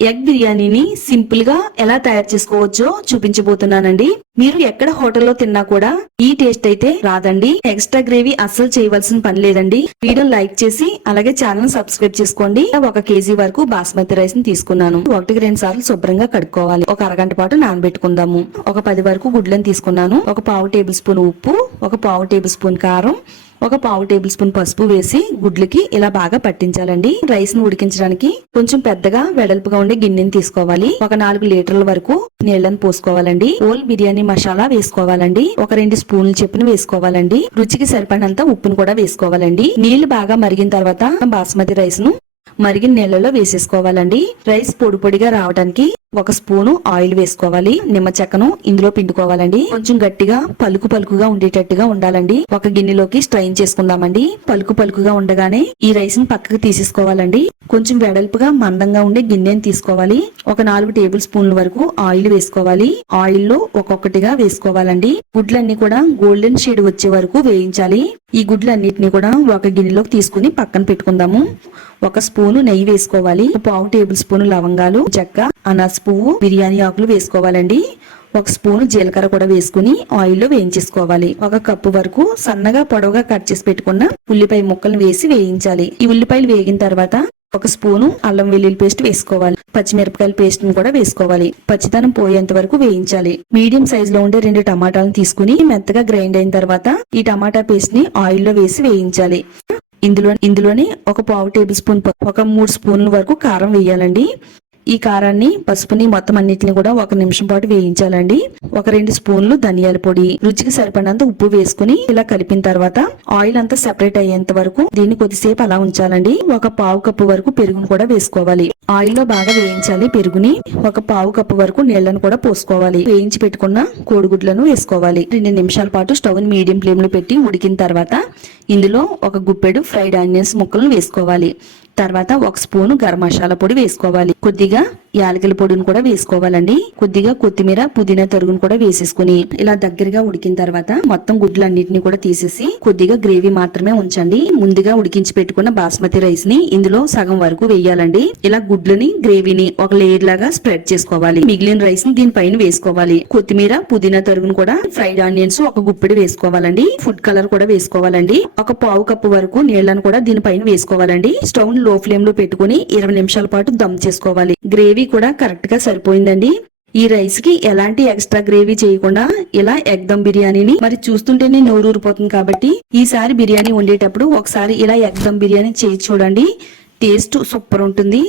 Egg బిర్యానీని simple గా ఎలా తయారు చేసుకోవచ్చో చూపించబోతున్నానండి. మీరు ఎక్కడ హోటల్లో తిన్నా కూడా ఈ టేస్ట్ అయితే రాదండి. ఎక్స్ట్రా గ్రేవీ అస్సలు చేయవలసిన పని లేదండి. వీడియో లైక్ చేసి అలాగే ఛానల్ సబ్స్క్రైబ్ చేసుకోండి. 1 కేజీ వరకు బాస్మతి రైస్ ని తీసుకున్నాను. 1-2 సార్లు శుభ్రంగా కడుక్కోవాలి. 1 అరగంట పాటు నానబెట్టుకుందాము. 10 వరకు గుడ్లను తీసుకున్నాను. 1/2 టేబుల్ స్పూన్ ఉప్పు, 1/2 టేబుల్ స్పూన్ కారం, 1/2 టేబుల్ స్పూన్ పసుపు వేసి గుడ్లకి ఇలా బాగా పట్టించాలండి. రైస్ ను ఉడికించడానికి కొంచెం పెద్దగా వెడల్పుగా ఉండే గిన్నెని తీసుకోవాలి. 4 లీటర్ల వరకు నీళ్లను పోసుకోవాలండి. హోల్ బిర్యానీ మసాలా వేసుకోవాలండి. 2 స్పూన్లు చొప్పున వేసుకోవాలండి. రుచికి సరిపడినంత ఉప్పును కూడా వేసుకోవాలండి. నీళ్లు బాగా మరిగిన తర్వాత బాస్మతి రైస్ ను మరిగిన నీళ్లలో వేసేసుకోవాలండి. రైస్ పొడి పొడిగా రావడానికి 1 స్పూను ఆయిల్ వేసుకోవాలి. నిమ్మ చెక్కను ఇందులో పిండుకోవాలండి. కొంచెం గట్టిగా పలుకుగా ఉండేటట్టుగా ఉండాలండి. ఒక గిన్నెలోకి స్ట్రైన్ చేసుకుందామండి. పలుకుగా ఉండగానే ఈ రైస్ ని పక్కకు తీసేసుకోవాలండి. కొంచెం వెడల్పుగా మందంగా ఉండే గిన్నెని తీసుకోవాలి. 4 టేబుల్ స్పూన్ల వరకు ఆయిల్ వేసుకోవాలి. ఆయిల్ లో ఒక్కొక్కటిగా వేసుకోవాలండి. గుడ్లన్నీ కూడా గోల్డెన్ షేడ్ వచ్చే వరకు వేయించాలి. ఈ గుడ్లన్నిటిని కూడా ఒక గిన్నెలోకి తీసుకుని పక్కన పెట్టుకుందాము. 1 స్పూను నెయ్యి వేసుకోవాలి. 1/2 టేబుల్ స్పూన్ లవంగాలు, చెక్క, అనాస పువ్వు, బిర్యానీ ఆకులు వేసుకోవాలండి. 1 స్పూన్ జీలకర్ర కూడా వేసుకుని ఆయిల్లో వేయించేసుకోవాలి. 1 కప్పు వరకు సన్నగా పొడవుగా కట్ చేసి పెట్టుకున్న ఉల్లిపాయ ముక్కలు వేసి వేయించాలి. ఈ ఉల్లిపాయలు వేగిన తర్వాత 1 స్పూను అల్లం వెల్లుల్లి పేస్ట్ వేసుకోవాలి. పచ్చిమిరపకాయల పేస్ట్ ని కూడా వేసుకోవాలి. పచ్చితనం పోయేంత వరకు వేయించాలి. మీడియం సైజ్ లో ఉండే 2 టమాటాలను తీసుకుని మెత్తగా గ్రైండ్ అయిన తర్వాత ఈ టమాటా పేస్ట్ ని ఆయిల్లో వేసి వేయించాలి. ఇందులోనే 1/2 టేబుల్ స్పూన్ 3 స్పూన్ల వరకు కారం వేయాలండి. ఈ కారాన్ని, పసుపుని మొత్తం అన్నిటిని కూడా 1 నిమిషం పాటు వేయించాలండి. 2 స్పూన్లు ధనియాల పొడి, రుచికి సరిపడినంత ఉప్పు వేసుకుని ఇలా కలిపిన తర్వాత ఆయిల్ అంతా సెపరేట్ అయ్యేంత వరకు దీన్ని కొద్దిసేపు అలా ఉంచాలండి. 1/4 కప్పు వరకు పెరుగును కూడా వేసుకోవాలి. ఆయిల్ లో బాగా వేయించాలి. పెరుగుని 1/4 కప్పు వరకు నీళ్లను కూడా పోసుకోవాలి. వేయించి పెట్టుకున్న కోడిగుడ్లను వేసుకోవాలి. 2 నిమిషాల పాటు స్టవ్ ని మీడియం ఫ్లేమ్ లో పెట్టి ఉడికిన తర్వాత ఇందులో 1 గుప్పెడు ఫ్రైడ్ ఆనియన్స్ ముక్కలను వేసుకోవాలి. తర్వాత 1 స్పూను గరం మసాలా పొడి వేసుకోవాలి. కొద్దిగా యాలకుల పొడిని కూడా వేసుకోవాలండి. కొద్దిగా కొత్తిమీర, పుదీనా తరుగును కూడా వేసేసుకుని ఇలా దగ్గరగా ఉడికిన తర్వాత మొత్తం గుడ్లన్నిటిని కూడా తీసేసి కొద్దిగా గ్రేవీ మాత్రమే ఉంచండి. ముందుగా ఉడికించి పెట్టుకున్న బాస్మతి రైస్ ని ఇందులో సగం వరకు వేయాలండి. ఇలా గుడ్లని, గ్రేవీని ఒక లేయర్ లాగా స్ప్రెడ్ చేసుకోవాలి. మిగిలిన రైస్ ని దీనిపైన వేసుకోవాలి. కొత్తిమీర, పుదీనా తరుగును కూడా, ఫ్రైడ్ ఆనియన్స్ 1 గుప్పెడు వేసుకోవాలండి. ఫుడ్ కలర్ కూడా వేసుకోవాలండి. 1/4 కప్పు వరకు నీళ్లను కూడా దీనిపైన వేసుకోవాలండి. స్టవ్ లో ఫ్లేమ్ లో పెట్టుకుని 20 నిమిషాల పాటు దమ్ చేసుకోవాలి. గ్రేవీ కూడా కరెక్ట్ గా సరిపోయిందండి. ఈ రైస్ కి ఎలాంటి ఎక్స్ట్రా గ్రేవీ చేయకుండా ఇలా ఎగ్ దమ్ బిర్యానీని మరి చూస్తుంటేనే నోరు ఊరిపోతుంది కాబట్టి ఈసారి బిర్యానీ వండేటప్పుడు ఒకసారి ఇలా ఎగ్ దమ్ బిర్యానీ చేసి చూడండి. టేస్ట్ సూపర్ ఉంటుంది.